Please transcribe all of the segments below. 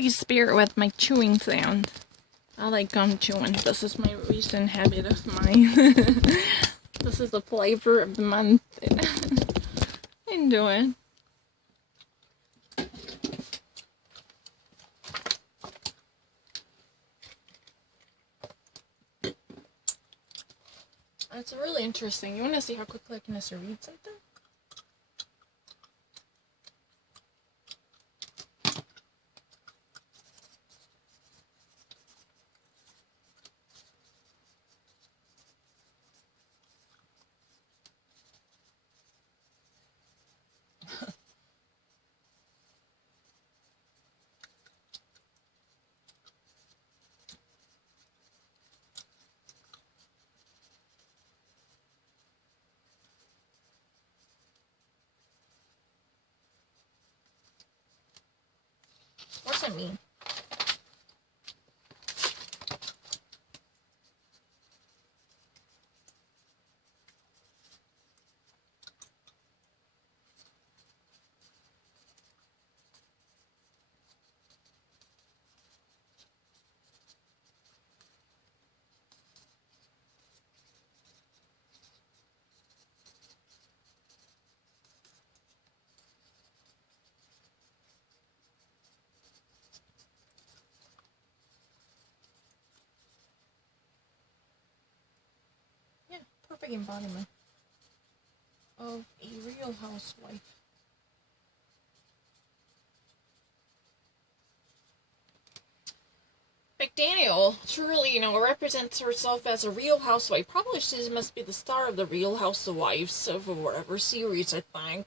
please bear with my chewing sound. I like gum chewing. This is my recent habit of mine. This is the flavor of the month. Enjoy it. It's really interesting. You want to see how quickly I can just read something? What's that mean? Yeah, perfect embodiment of a real housewife. McDaniel truly, represents herself as a real housewife. Probably she must be the star of the Real Housewives of whatever series, I think.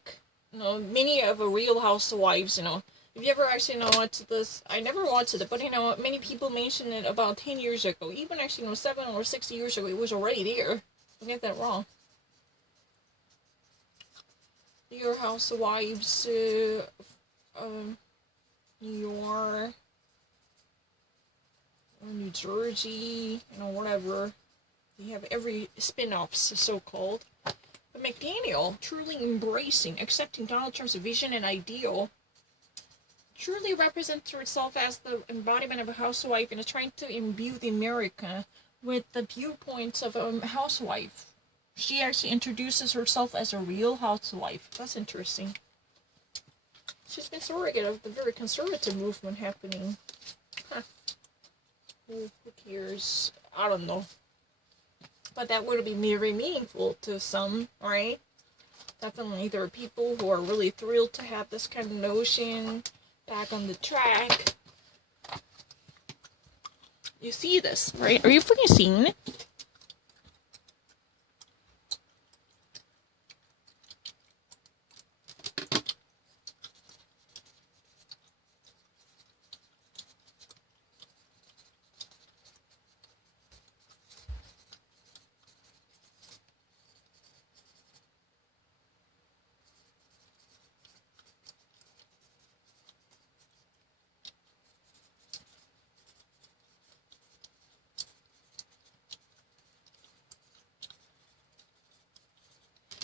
Many of the Real Housewives, if you ever actually watched this, I never watched it, but many people mentioned it about 10 years ago. Even actually, 7 or 6 years ago, it was already there. Don't get that wrong. Real Housewives, New York, or New Jersey, whatever. You have every spin-offs, so-called. But McDaniel, truly embracing, accepting Donald Trump's vision and ideal, truly represents herself as the embodiment of a housewife and is trying to imbue the America with the viewpoints of a housewife. She actually introduces herself as a real housewife. That's interesting. She's been surrogate of the very conservative movement happening. Huh. Who cares? I don't know. But that would be very meaningful to some, right? Definitely there are people who are really thrilled to have this kind of notion back on the track. You see this, right? Are you freaking seeing it?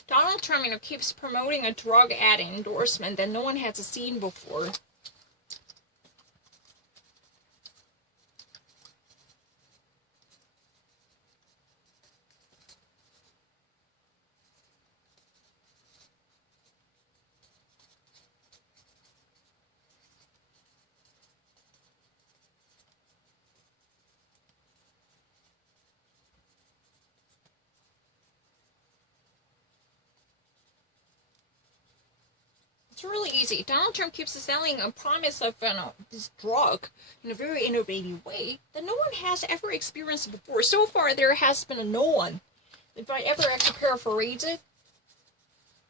Donald Trump, keeps promoting a drug ad endorsement that no one has seen before. It's really easy. Donald Trump keeps selling a promise of this drug in a very innovative way that no one has ever experienced before. So far, there has been no one. If I ever actually paraphrase it,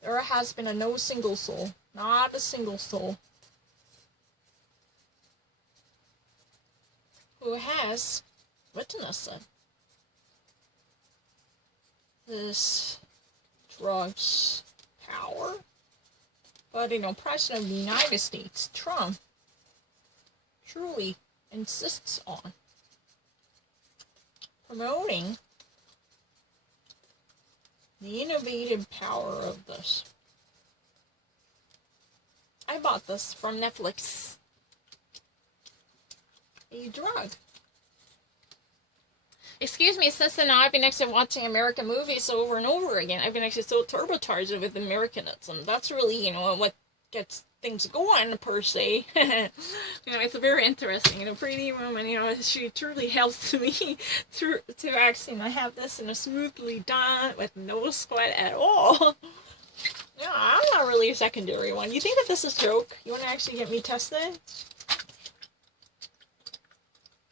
there has been no single soul. Not a single soul. Who has witnessed this drug's power. But, President of the United States, Trump, truly insists on promoting the innovative power of this. I bought this from Netflix. a drug. Excuse me, since then I've been actually watching American movies over and over again. I've been actually so turbocharged with Americanism. That's really, what gets things going, per se. It's very interesting. Pretty Woman, she truly helps me to actually have this, smoothly done with no sweat at all. I'm not really a secondary one. You think that this is a joke? You want to actually get me tested?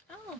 Oh.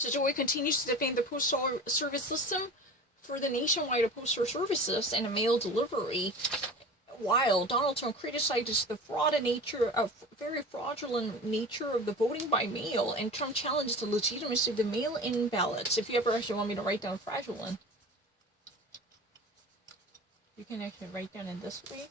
So Joy continues to defend the postal service system for the nationwide postal services and mail delivery, while Donald Trump criticizes the very fraudulent nature of the voting by mail, and Trump challenges the legitimacy of the mail-in ballots. If you ever actually want me to write down fraudulent, you can actually write down in this way.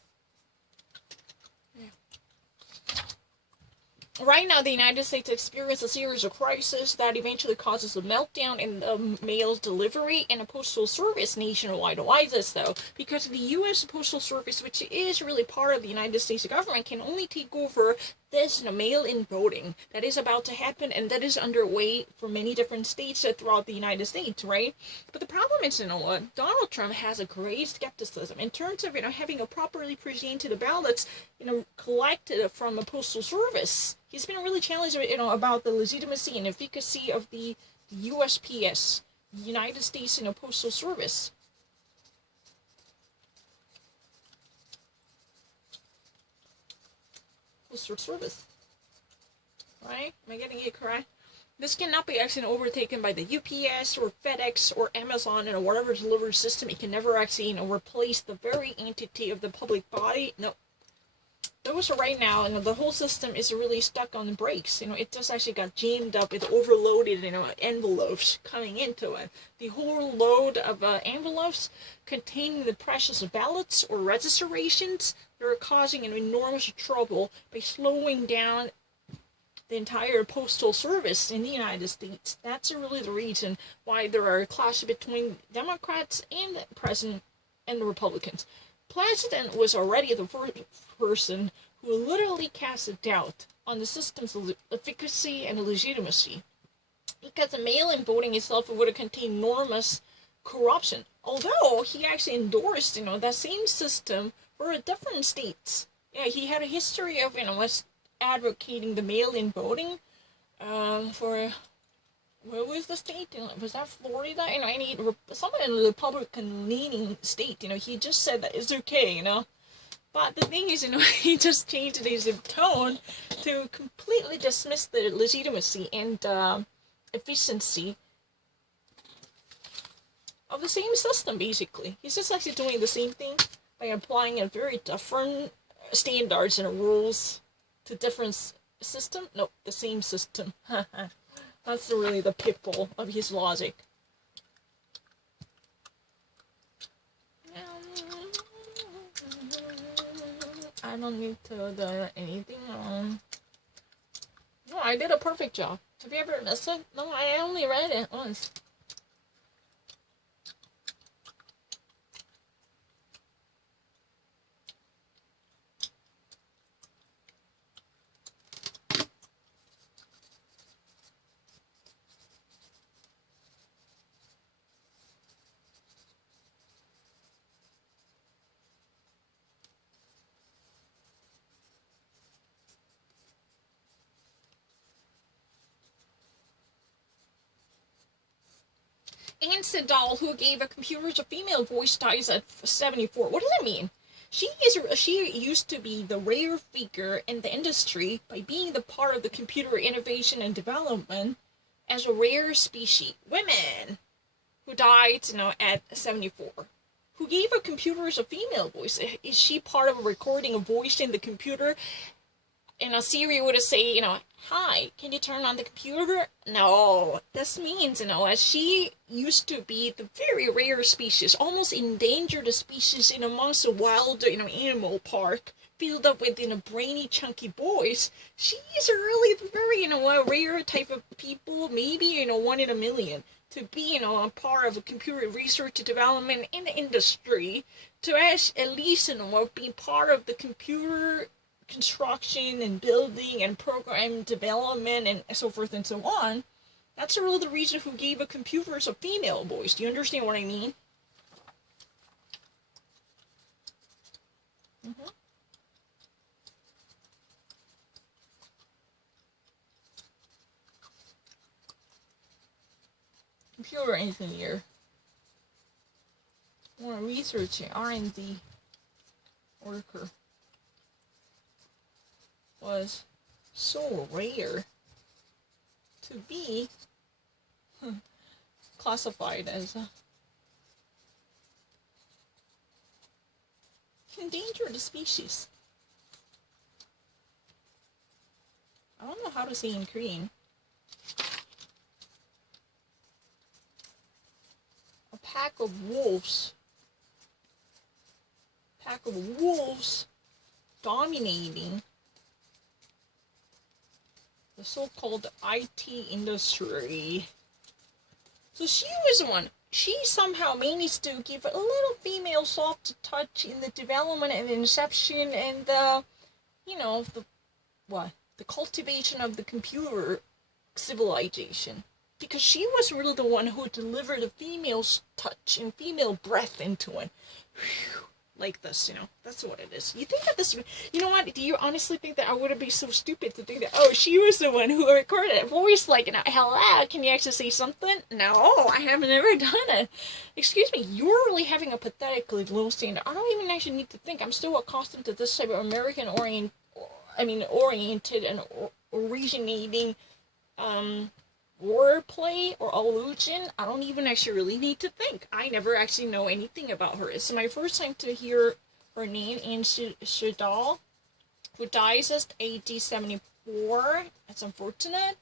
Right now, the United States experiences a series of crises that eventually causes a meltdown in the mail delivery and a postal service nationwide. Why is this, though? Because the U.S. Postal Service, which is really part of the United States government, can only take over this mail-in voting that is about to happen and that is underway for many different states throughout the United States, right? But the problem is, what? Donald Trump has a great skepticism in terms of, having a properly presented ballots, collected from a postal service. He's been really challenged, about the legitimacy and efficacy of the USPS, United States, Postal Service. Postal Service. Right? Am I getting it correct? This cannot be actually overtaken by the UPS or FedEx or Amazon and whatever delivery system. It can never actually, replace the very entity of the public body. No. Those are right now, the whole system is really stuck on the brakes. It just actually got jammed up with overloaded, envelopes coming into it. The whole load of envelopes containing the precious ballots or registrations, they're causing an enormous trouble by slowing down the entire postal service in the United States. That's really the reason why there are clashes between Democrats and the president and the Republicans. President was already the first person who literally cast a doubt on the system's efficacy and legitimacy, because the mail-in voting itself would have contained enormous corruption. Although he actually endorsed, that same system for different states. Yeah, he had a history of, advocating the mail-in voting for. Where was the state? Was that Florida? Someone in a Republican-leaning state. He just said that it's okay. But the thing is, he just changed his tone to completely dismiss the legitimacy and efficiency of the same system. Basically, he's just actually doing the same thing by applying a very different standards and rules to different system. Nope, the same system. That's really the pitfall of his logic. I don't need to do anything wrong. No, I did a perfect job. Have you ever missed it? No, I only read it once. Anne Sedal, who gave a computers a female voice, dies at 74. What does that mean? She used to be the rare figure in the industry by being the part of the computer innovation and development as a rare species. Women who died, at 74. Who gave a computers a female voice? Is she part of a recording a voice in the computer? Siri would say, hi, can you turn on the computer? No, this means, as she used to be the very rare species, almost endangered species in amongst a wild, animal park, filled up with, brainy, chunky boys. She is really very, rare type of people, maybe, 1 in a million, to be, a part of a computer research development in the industry, to at least, be part of the computer construction and building and program development and so forth and so on. That's really the reason who gave a computers a female voice. Do you understand what I mean? Mm-hmm. Computer engineer or researching R&D worker was so rare to be classified as a endangered species. I don't know how to say in Korean. A pack of wolves. Dominating the so-called IT industry. So she was the one. She somehow managed to give a little female soft touch in the development and inception and the cultivation of the computer civilization. Because she was really the one who delivered the female's touch and female breath into it. Like this, that's what it is. You think that this, do you honestly think that I wouldn't be so stupid to think that, oh, she was the one who recorded it? Voice like, hello, can you actually say something? No, I have never done it. Excuse me, you're really having a pathetically low standard. I don't even actually need to think. I'm still accustomed to this type of American oriented and originating, wordplay or allusion. I don't even actually really need to think. I never actually know anything about her. It's my first time to hear her name, Anne Sedal, who dies at AD 74. That's unfortunate.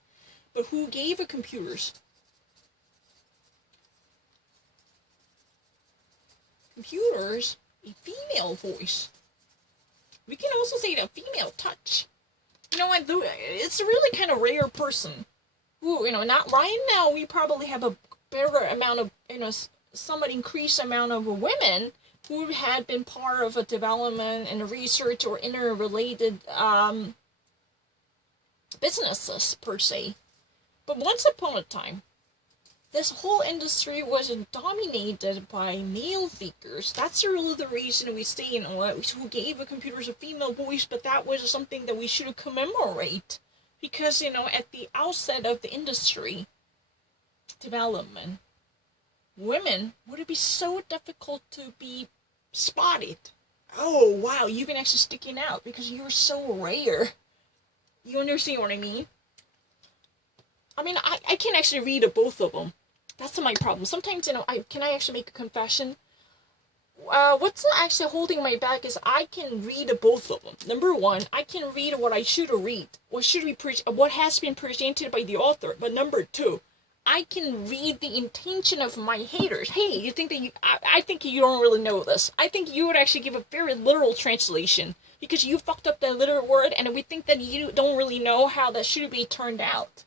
But who gave her computers? Computers, a female voice. We can also say a female touch. It's a really kind of rare person. Not right now. We probably have a better amount of, somewhat increased amount of women who had been part of a development and a research or interrelated businesses per se. But once upon a time, this whole industry was dominated by male figures. That's really the reason we say, who gave the computers a female voice, but that was something that we should commemorate. Because, at the outset of the industry development, women, would it be so difficult to be spotted? Oh, wow, you've been actually sticking out because you're so rare. You understand what I mean? I can actually read both of them. That's my problem. Sometimes, can I actually make a confession? What's actually holding my back is I can read both of them. Number one, I can read what I should read. What has been presented by the author. But number two, I can read the intention of my haters. Hey, you think that I think you don't really know this. I think you would actually give a very literal translation because you fucked up that literal word, and we think that you don't really know how that should be turned out,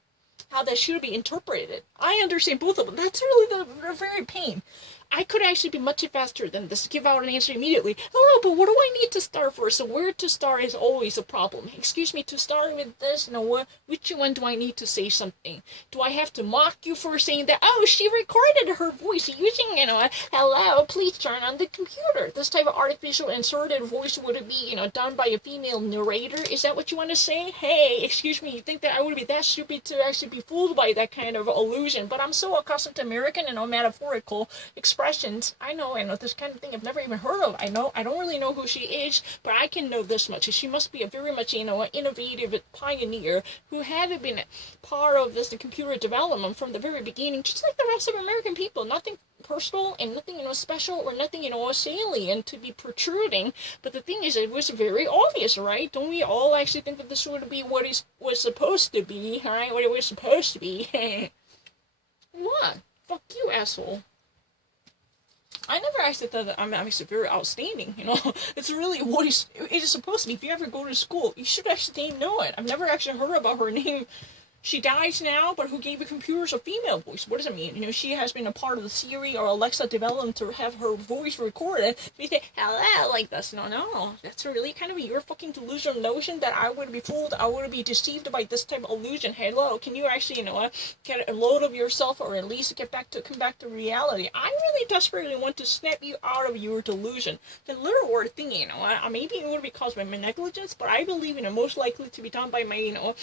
how that should be interpreted. I understand both of them. That's really the very pain. I could actually be much faster than this, give out an answer immediately. Hello, but what do I need to start first? So where to start is always a problem. Excuse me, to start with this, which one do I need to say something? Do I have to mock you for saying that, oh, she recorded her voice using, hello, please turn on the computer. This type of artificial inserted voice would it be, done by a female narrator? Is that what you want to say? Hey, excuse me, you think that I would be that stupid to actually be fooled by that kind of illusion? But I'm so accustomed to American and metaphorical expressions. I know this kind of thing I've never even heard of. I don't really know who she is, but I can know this much. She must be a very much, an innovative pioneer who had been part of this computer development from the very beginning, just like the rest of American people. Nothing personal and nothing, special or nothing, salient to be protruding. But the thing is, it was very obvious, right? Don't we all actually think that this would be what it was supposed to be, right? What it was supposed to be. What? Fuck you, asshole. I never actually thought that I'm actually very outstanding, It's really what it is supposed to be. If you ever go to school, you should actually know it. I've never actually heard about her name. She dies now, but who gave the computers a female voice? What does it mean? She has been a part of the Siri or Alexa development to have her voice recorded. We say, hello, like this. No. That's really kind of your fucking delusional notion that I would be fooled, I would be deceived by this type of illusion. Hello, can you actually, get a load of yourself or at least come back to reality? I really desperately want to snap you out of your delusion. The little word thing, maybe it would be caused by my negligence, but I believe, most likely to be done by my,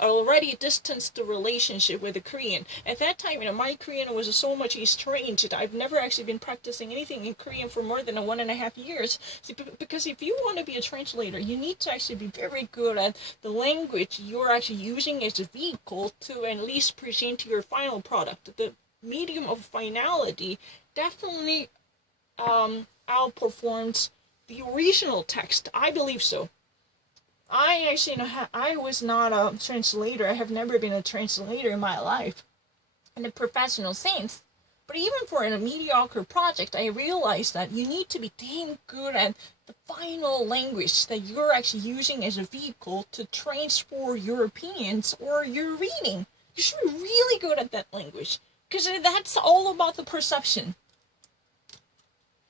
already distanced the relationship with the Korean. At that time, my Korean was so much estranged. I've never actually been practicing anything in Korean for more than 1.5 years. See, because if you want to be a translator, you need to actually be very good at the language you're actually using as a vehicle to at least present your final product. The medium of finality definitely outperforms the original text. I believe so. I actually, I was not a translator. I have never been a translator in my life, in a professional sense. But even for a mediocre project, I realized that you need to be damn good at the final language that you're actually using as a vehicle to transport your opinions or your reading. You should be really good at that language, because that's all about the perception.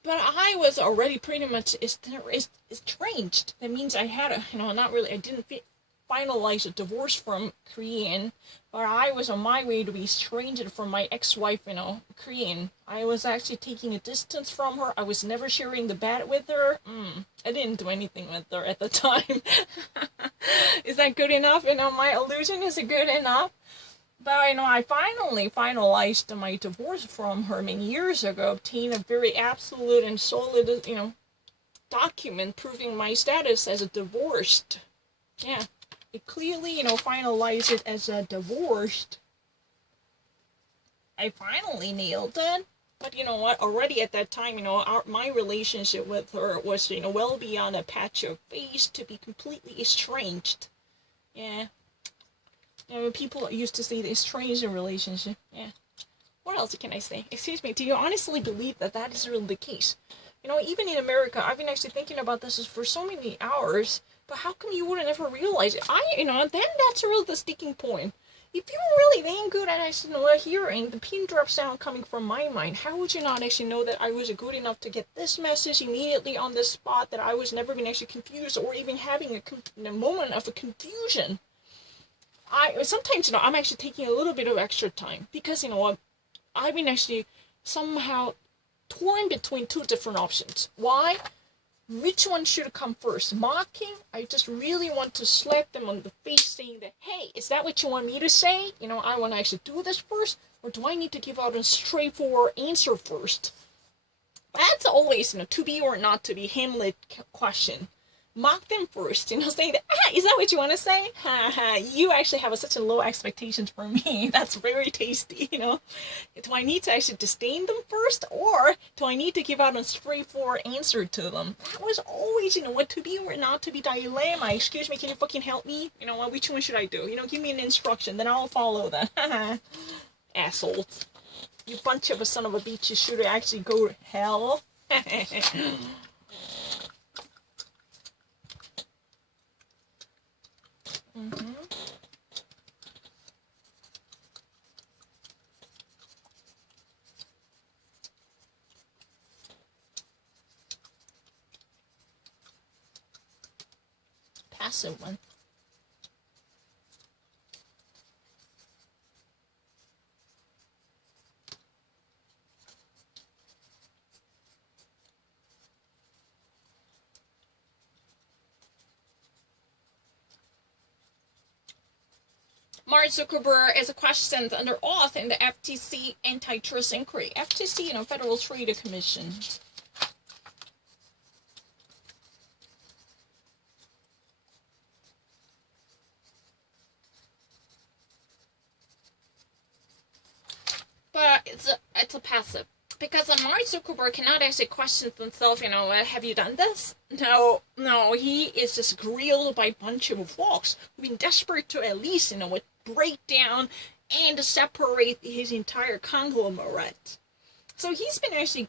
But I was already pretty much estranged. That means I had I didn't finalize a divorce from Korean, but I was on my way to be estranged from my ex-wife, Korean. I was actually taking a distance from her. I was never sharing the bed with her. I didn't do anything with her at the time. Is that good enough? My illusion is good enough? But I finally finalized my divorce from her many years ago, obtained a very absolute and solid, document proving my status as a divorced. Yeah, it clearly, finalized it as a divorced. I finally nailed it. But you know what, already at that time, my relationship with her was, well beyond a patch of face to be completely estranged. Yeah. People used to say the estranged relationship. Yeah. What else can I say? Excuse me, do you honestly believe that that is really the case? Even in America, I've been actually thinking about this for so many hours, but how come you wouldn't ever realize it? Then that's really the sticking point. If you were really that good at actually hearing the pin drop sound coming from my mind, how would you not actually know that I was good enough to get this message immediately on the spot, that I was never been actually confused or even having a moment of a confusion? Sometimes, I'm actually taking a little bit of extra time because, I've been actually somehow torn between two different options. Why? Which one should come first? Mocking? I just really want to slap them on the face saying that, hey, is that what you want me to say? I want to actually do this first? Or do I need to give out a straightforward answer first? That's always, to be or not to be Hamlet question. Mock them first, saying that, is that what you want to say? You actually have such a low expectations for me. That's very tasty, Do I need to actually disdain them first, or do I need to give out a straightforward answer to them? That was always, what to be or not to be dilemma. Excuse me, can you fucking help me? Which one should I do? Give me an instruction, then I'll follow that. Asshole. You bunch of a son of a bitch, you should actually go to hell. Mm-hmm. passive one. Mark Zuckerberg is questioned under oath in the FTC antitrust inquiry. FTC, Federal Trade Commission. But it's a passive. Because Mark Zuckerberg cannot actually question himself, have you done this? No, he is just grilled by a bunch of folks who've been desperate to at least, break down and separate his entire conglomerate. So he's been actually,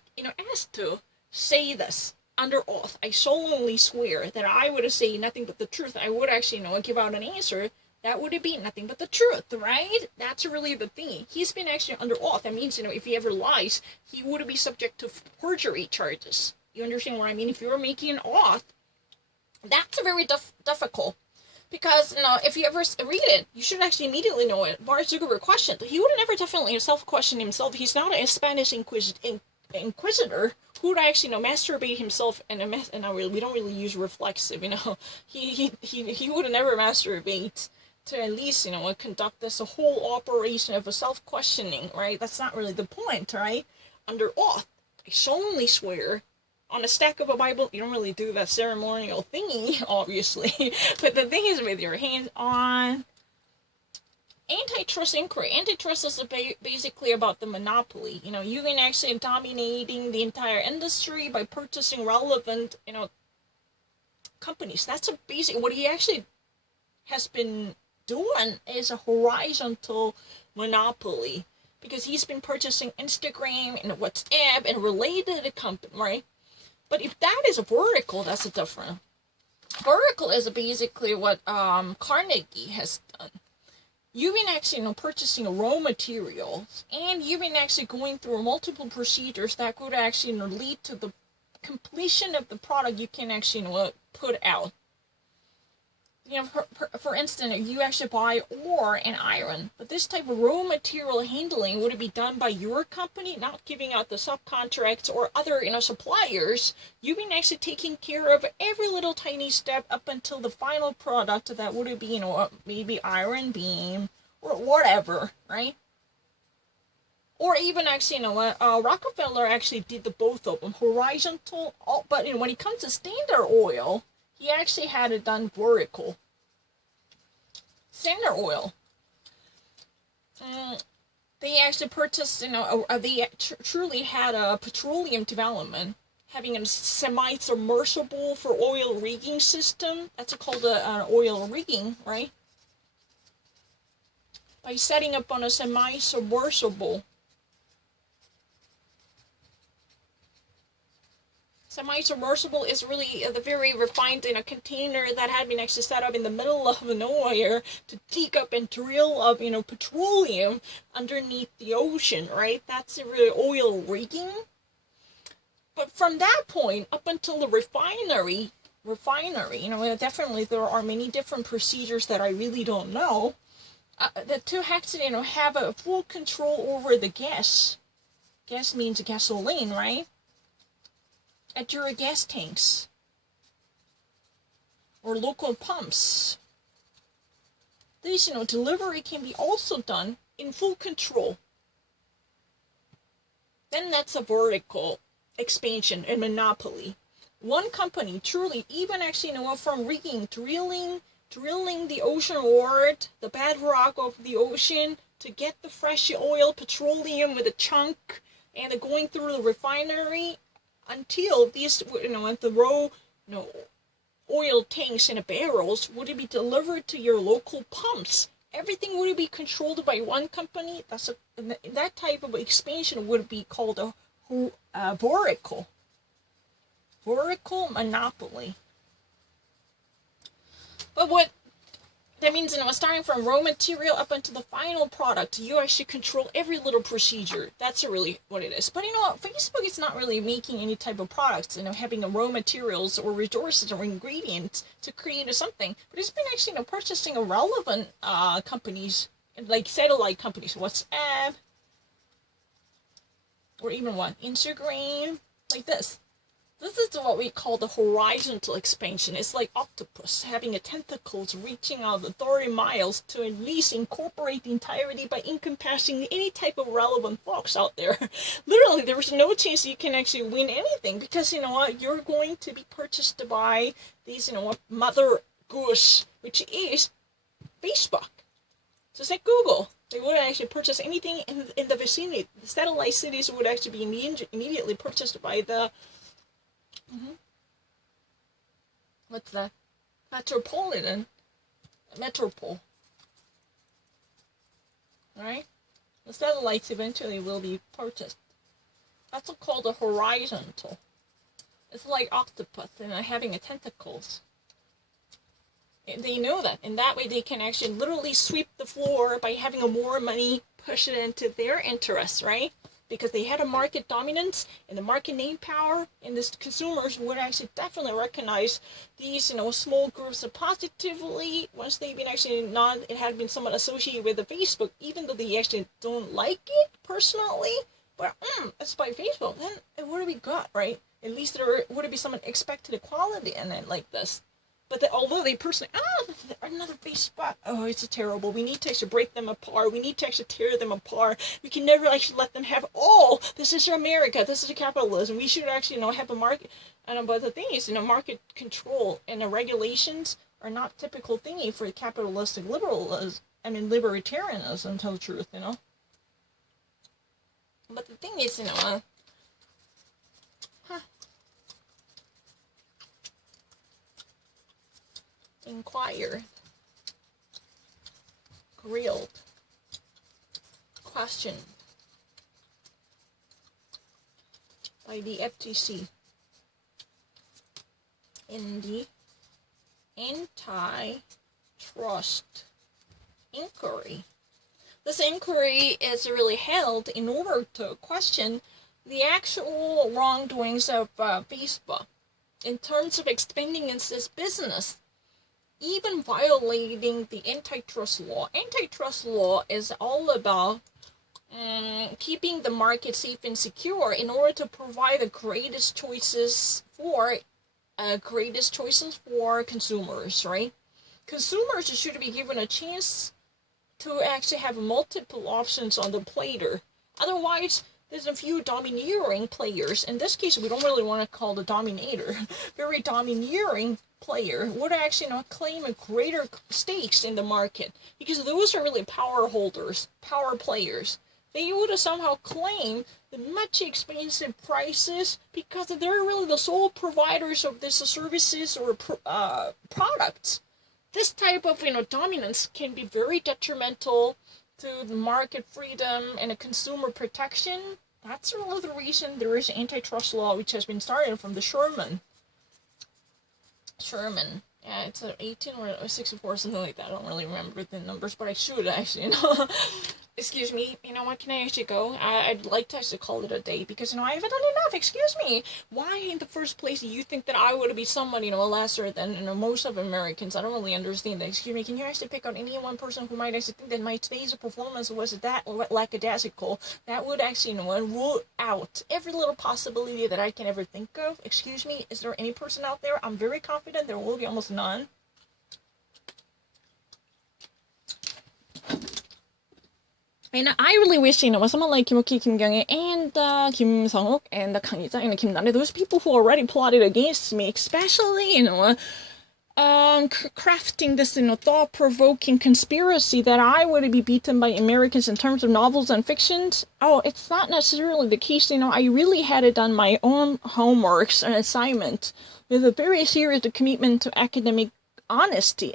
asked to say this under oath. I solemnly swear that I would say nothing but the truth. I would actually, give out an answer that would be nothing but the truth, right? That's really the thing. He's been actually under oath. That means, if he ever lies, he would be subject to perjury charges. You understand what I mean? If you're making an oath, that's very difficult. Because, if you ever read it, you should actually immediately know it. Mark Zuckerberg questioned. He would never definitely self-question himself. He's not a Spanish inquisitor who would actually, masturbate himself. And we don't really use reflexive, He would never masturbate to at least, conduct this whole operation of a self-questioning, right? That's not really the point, right? Under oath, I solemnly swear. On a stack of a Bible, you don't really do that ceremonial thingy, obviously. But the thing is with your hands on. Antitrust inquiry. Antitrust is basically about the monopoly. You've been actually dominating the entire industry by purchasing relevant, companies. That's a basic, what he actually has been doing is a horizontal monopoly. Because he's been purchasing Instagram and WhatsApp and related company, right? But if that is a vertical, that's a different. Vertical is basically what Carnegie has done. You've been actually purchasing raw materials, and you've been actually going through multiple procedures that could actually lead to the completion of the product you can actually put out. For instance, you actually buy ore and iron, but this type of raw material handling would be done by your company, not giving out the subcontracts or other, suppliers. You've been actually taking care of every little tiny step up until the final product that would be, maybe iron beam or whatever, right? Or even actually, Rockefeller actually did the both of them, horizontal, but when it comes to Standard Oil, he actually had it done vertical. Standard Oil. They actually purchased, they truly had a petroleum development, having a semi-submersible for oil rigging system. That's called oil rigging, right? By setting up on a semi-submersible. Semi-submersible is really the very refined container that had been actually set up in the middle of nowhere to dig up and drill up, petroleum underneath the ocean, right? That's really oil rigging. But from that point up until the refinery, definitely there are many different procedures that I really don't know. To actually, have a full control over the gas. Gas means gasoline, right? At your gas tanks or local pumps. This, delivery can be also done in full control. Then that's a vertical expansion and monopoly. One company truly, even actually, from rigging, drilling the ocean ward, the bedrock of the ocean, to get the fresh oil, petroleum with a chunk, and going through the refinery, until these, the raw, oil tanks and barrels would be delivered to your local pumps. Everything would be controlled by one company. That type of expansion would be called a vertical monopoly. But what That means, starting from raw material up until the final product, you actually control every little procedure. That's really what it is. But Facebook is not really making any type of products, having raw materials or resources or ingredients to create something. But it's been actually, purchasing relevant companies, like satellite companies, WhatsApp, or even Instagram, like this. This is what we call the horizontal expansion. It's like octopus having a tentacles reaching out 30 miles to at least incorporate the entirety by encompassing any type of relevant folks out there. Literally, there is no chance you can actually win anything because, you're going to be purchased by these, mother goose, which is Facebook. Just like Google. They wouldn't actually purchase anything in the vicinity. The satellite cities would actually be immediately purchased by the what's that? Metropole. Alright? The satellites eventually will be purchased. That's called a horizontal. It's like octopus and having tentacles. They know that. And that way they can actually literally sweep the floor by having more money, push it into their interests, right? Because they had a market dominance and the market name power, and the consumers would actually definitely recognize these, small groups positively once they've been actually it had been somewhat associated with the Facebook, even though they actually don't like it personally. But it's by Facebook, then what do we got, right? At least there would be some expected equality in it like this. But although they personally, another Facebook, it's terrible. We need to actually break them apart. We need to actually tear them apart. We can never actually let them have all. This is America. This is capitalism. We should actually, have a market. But the thing is, market control and the regulations are not typical thingy for capitalistic libertarianism, to tell the truth, But the thing is, inquired, grilled, questioned by the FTC in the antitrust inquiry. This inquiry is really held in order to question the actual wrongdoings of Facebook in terms of expanding its business, even violating the antitrust law. Antitrust law is all about keeping the market safe and secure in order to provide the greatest choices for consumers, right? Consumers should be given a chance to actually have multiple options on the platter. Otherwise, there's a few domineering players. In this case, we don't really want to call the dominator. Very domineering player would actually claim a greater stakes in the market, because those are really power holders, power players. They would somehow claim the much expensive prices because they're really the sole providers of these services or products. This type of dominance can be very detrimental to the market freedom and consumer protection. That's really the reason there is antitrust law, which has been started from the Sherman. Yeah, it's 18 or 64 or something like that. I don't really remember the numbers, but I should actually, Excuse me, what, can I actually go? I'd like to actually call it a day, because, I haven't done enough. Excuse me. Why in the first place do you think that I would be someone, lesser than, most of Americans? I don't really understand that. Excuse me, can you actually pick out any one person who might actually think that my today's performance was that lackadaisical? That would actually, rule out every little possibility that I can ever think of. Excuse me, is there any person out there? I'm very confident there will be almost none. And I really wish, someone like Kim Oki, Kim Kyung-hee, and Kim Sung-hook, and Kang Yi-jang, and Kim Na-rae, those people who already plotted against me, especially, crafting this, thought-provoking conspiracy that I would be beaten by Americans in terms of novels and fictions. Oh, it's not necessarily the case. I really had done my own homeworks and assignment with a very serious commitment to academical honesty,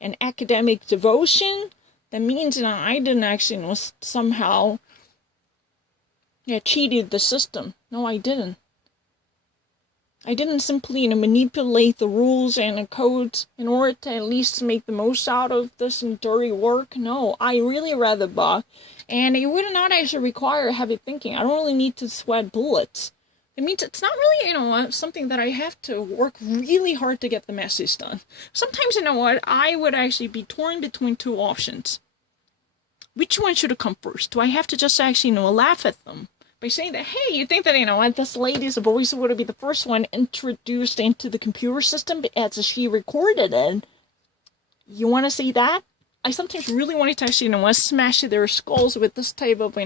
and academic devotion. That means I didn't actually somehow cheated the system. No, I didn't. I didn't simply, manipulate the rules and the codes in order to at least make the most out of this dirty work. No, I really read the book, and it would not actually require heavy thinking. I don't really need to sweat bullets. It means it's not really, something that I have to work really hard to get the message done. Sometimes, I would actually be torn between two options. Which one should come first? Do I have to just actually, laugh at them? By saying that, hey, you think that, this lady's voice would be the first one introduced into the computer system as she recorded it. You want to say that? I sometimes really wanted to actually, smash their skulls with this type of,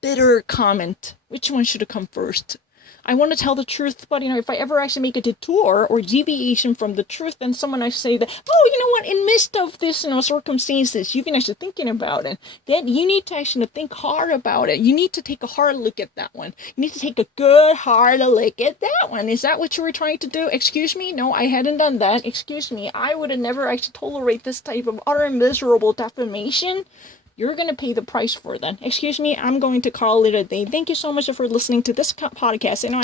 bitter comment. Which one should come first? I want to tell the truth, but, if I ever actually make a detour or deviation from the truth, then someone actually say that, oh, you know what, in midst of this, circumstances, you've been actually thinking about it. Then you need to actually think hard about it. You need to take a hard look at that one. You need to take a good, hard look at that one. Is that what you were trying to do? Excuse me? No, I hadn't done that. Excuse me. I would have never actually tolerate this type of utter miserable defamation. You're going to pay the price for that. Excuse me, I'm going to call it a day. Thank you so much for listening to this podcast.